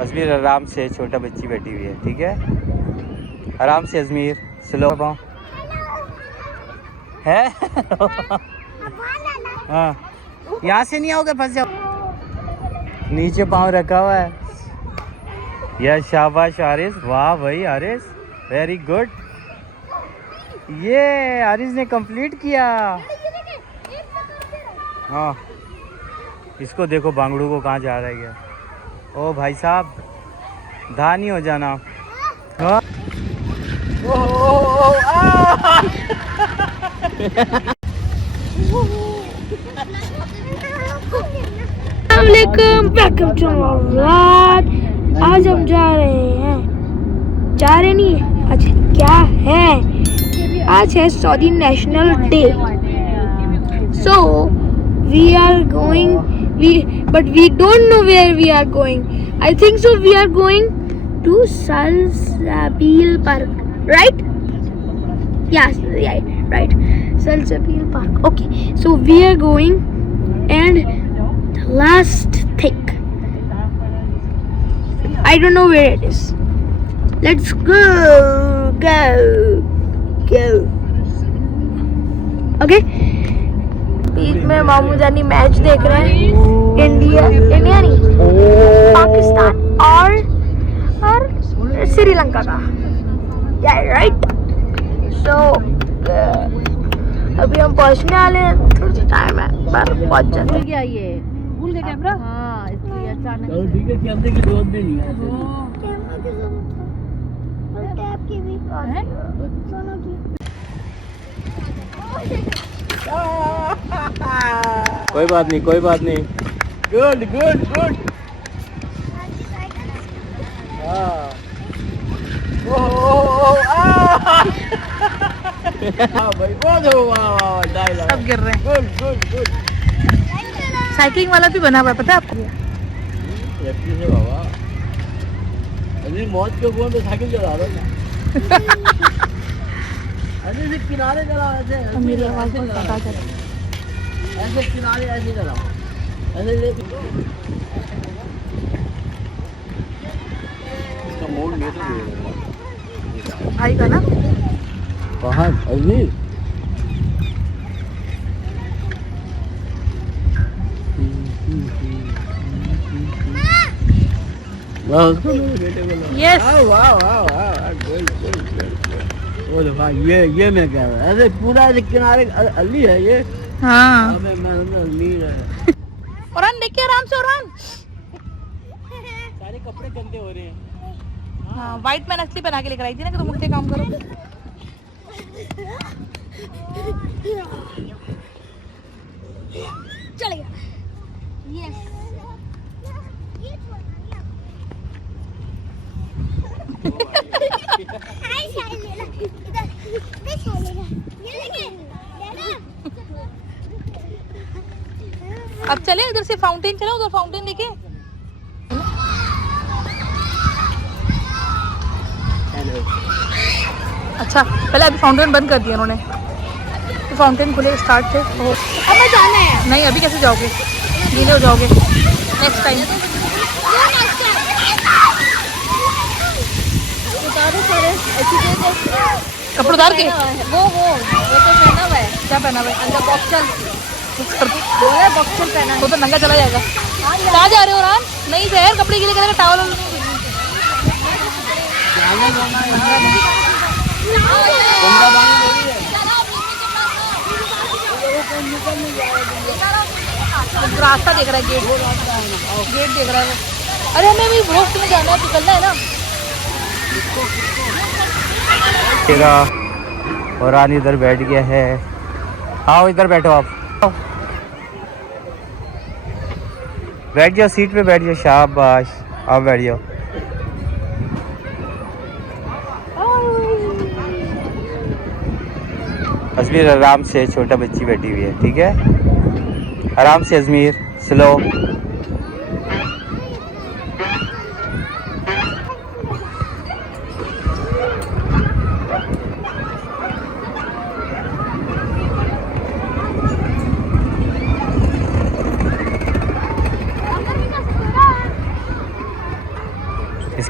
अजमीर आराम से, छोटा बच्ची बैठी हुई है, ठीक है। आराम से अजमीर, स्लो पाँव है। हाँ, यहाँ से नहीं आओगे, फंस जाओ। नीचे पाँव रखा हुआ है। यह शाबाश आरिस, वाह भाई आरिस, वेरी गुड। ये आरिस ने कंप्लीट किया। हाँ, इसको देखो बांगड़ू को कहाँ जा रहा है। ओ भाई साहब, धानी हो जाना। हाँ? Welcome to my vlog. आज हम जा रहे नहीं, आज क्या है, आज है Saudi national day. So we are going, but we don't know where we are going. I think so we are going to Salsabil Park, right? Yes, right. Salsabil Park. Okay, so we are going, and the last thing, I don't know where it is. Let's go. Okay. बीच में मामू जानी match देख रहे हैं, India नहीं, पाकिस्तान और श्रीलंका का, right. सो अभी हम पहुंचने वाले हैं, थोड़ा सा टाइम है पर पहुंच जाते हैं। क्या ये भूल गए कैमरा? हाँ, इसलिए अचानक। चलो ठीक है, कैमरे की जरूरत भी नहीं है। कोई बात नहीं, कोई बात नहीं। Good good good. भाई बहुत सब गिर रहे हैं। Good good good. साइकिलिंग वाला भी बना हुआ है, पता है आपको? बाबा अरे मौत के कुआं पे साइकिल चला रहा था। अरे से किनारे चला, ऐसे मेरी आवाज बहुत पता चला। ऐसे किनारे ऐसे चलाओ, ऐसे ले। इसका मोड़ ले तो भाई का ना कहाँ अजमीर। यस, ये मैं कह रहा हूँ, ऐसे पूरा किनारे अली है ये। हाँ। मैं अमीर है। औरान देखिए, आराम से औरान। सारे कपड़े गंदे हो रहे हैं। हाँ, व्हाइट मैंने असली पहना के लेकर आई थी ना कि तुम उल्टे काम करो। चलेगा। यस। अब चले उधर से, फाउंटेन चलो, उधर फाउंटेन देखे। अच्छा, पहले अभी फाउंटेन बंद कर दिया उन्होंने, तो फाउंटेन खुले स्टार्ट थे। हमें जाना है। नहीं, अभी कैसे जाओगे, गीले हो जाओगे। नेक्स्ट टाइम कपड़े उतार के। वो तो पहना हुआ है। क्या पहना हुआ है? अंदर बॉक्सर पहना है। वो तो नंगा चला जाएगा। कहाँ जा रहे हो राम? नहीं जहर, कपड़े गीले करेगा, टावल। रास्ता देख रहा है, गेट देख रहा है वो। अरे हमें अभी रोस्ट में जाना है, निकलना है ना। और रानी इधर बैठ गया है। आओ इधर बैठो, आप बैठ जाओ, सीट पे बैठ जाओ। शाबाश, आप बैठ जाओ। अजमीर आराम से, छोटा बच्ची बैठी हुई है, ठीक है। आराम से अजमीर, स्लो।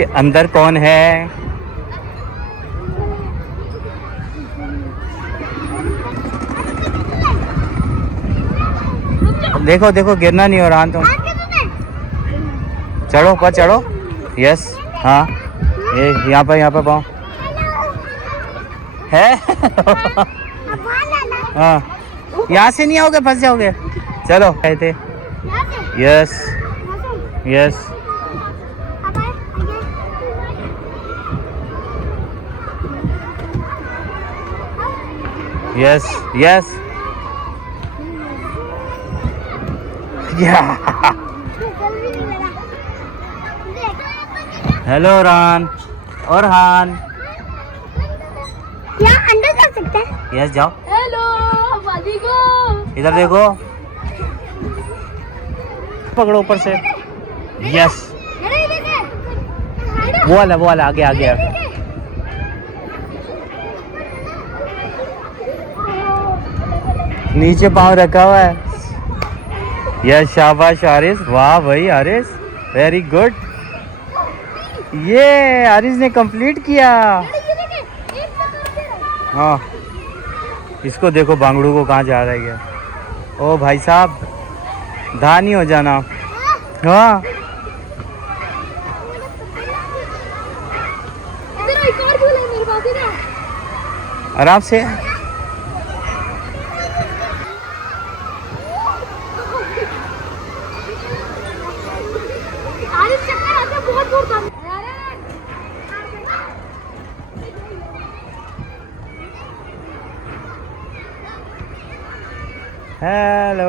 इसके अंदर कौन है? देखो देखो, गिरना नहीं हो रहा तुम। चढ़ो पर चढ़ो। यस, हाँ, ये यहाँ पर पाओ है। हाँ, यहाँ से नहीं आओगे, फंस जाओगे। चलो कहते। Yes yes. Yes yes. Hello रान और हान, क्या अंदर जा सकते हैं? यस जाओ। हेलो वादी को इधर देखो, पकड़ो ऊपर से। यस, वो वाला आगे आगे आगे। नीचे पाँव रखा हुआ है। यस, शाबाश आरिस, वाह भाई आरिस, वेरी गुड। ये आरिस ने कंप्लीट किया। हाँ, इसको देखो बांगड़ू को कहाँ जा रही है। ओ भाई साहब, धानी हो जाना। हाँ, आराम से। हेलो।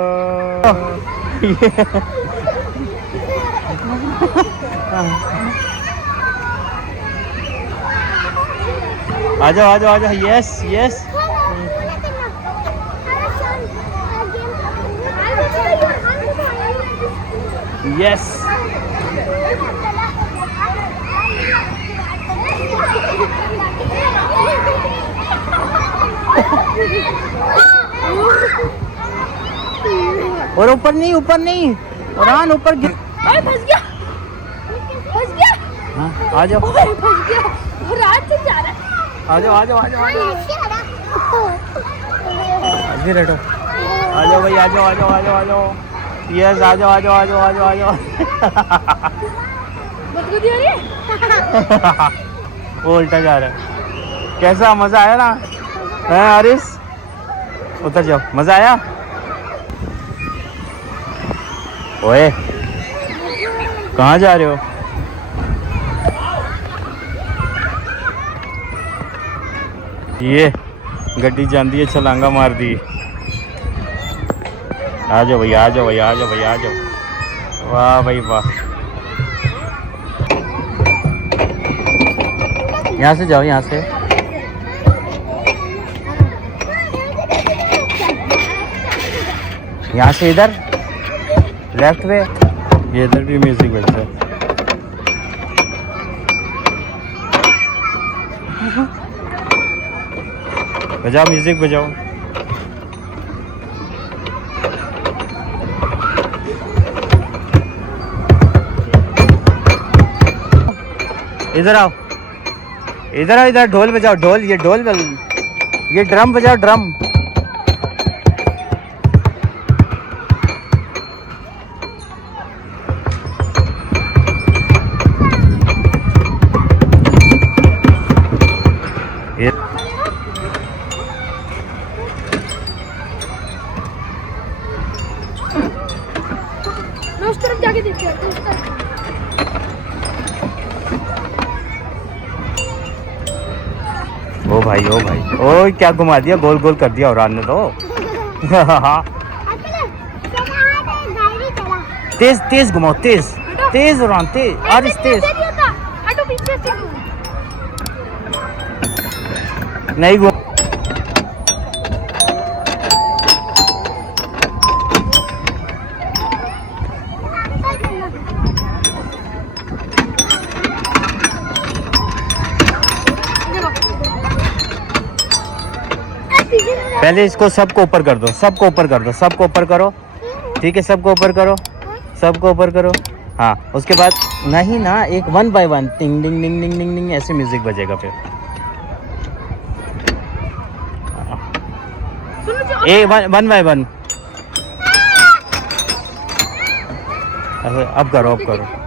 आ जाओ आ जाओ आ जाओ। Yes yes yes. और ऊपर नहीं, ऊपर नहीं, रान ऊपर गिर। फंस गया, फंस गया। हाँ, आ जाओ। फंस गया, वो रात से जा रहा है। आ जाओ आ जाओ आ जाओ आ जाओ। अभी बैठो। आ जाओ भाई, आ जाओ आ जाओ आ जाओ आ जाओ। यस, आ जाओ आ जाओ आ जाओ आ जाओ आ जाओ। गुदगुदी हो रही है। वो उल्टा जा रहा है। कैसा मजा आया ना? हैं आरिस, उतर जाओ। मजा आया? ओए, कहाँ जा रहे हो? ये गड्डी जाती है, छलांगा मार दी। आ जाओ भैया, आ जाओ भैया, आ जाओ भैया, आ जाओ। वाह भाई वाह। यहाँ से जाओ, यहाँ से। यहाँ से इधर लेफ्ट पे। ये इधर भी म्यूजिक बजता है। बजाओ म्यूजिक, बजाओ। इधर आओ, इधर आओ, इधर ढोल बजाओ। ढोल, ये ढोल, ये ड्रम बजाओ, ड्रम। उस तरफ जाके देखते हैं, उस तरफ। ओ भाई, ओ भाई, ओ क्या घुमा दिया, गोल गोल कर दिया और ने तो। तेज तेज घुमाओ, तेज तेज और तेज। आरिस तेज नहीं घुमा। पहले इसको सबको ऊपर कर दो, सबको ऊपर कर दो, सबको ऊपर करो। ठीक है, सबको ऊपर करो, सबको ऊपर करो। हाँ उसके बाद नहीं ना, एक 1 by 1 टिंग डिंग डिंग डिंग डिंग डिंग ऐसे म्यूजिक बजेगा फिर। ए 1 by 1। अब करो, अब करो।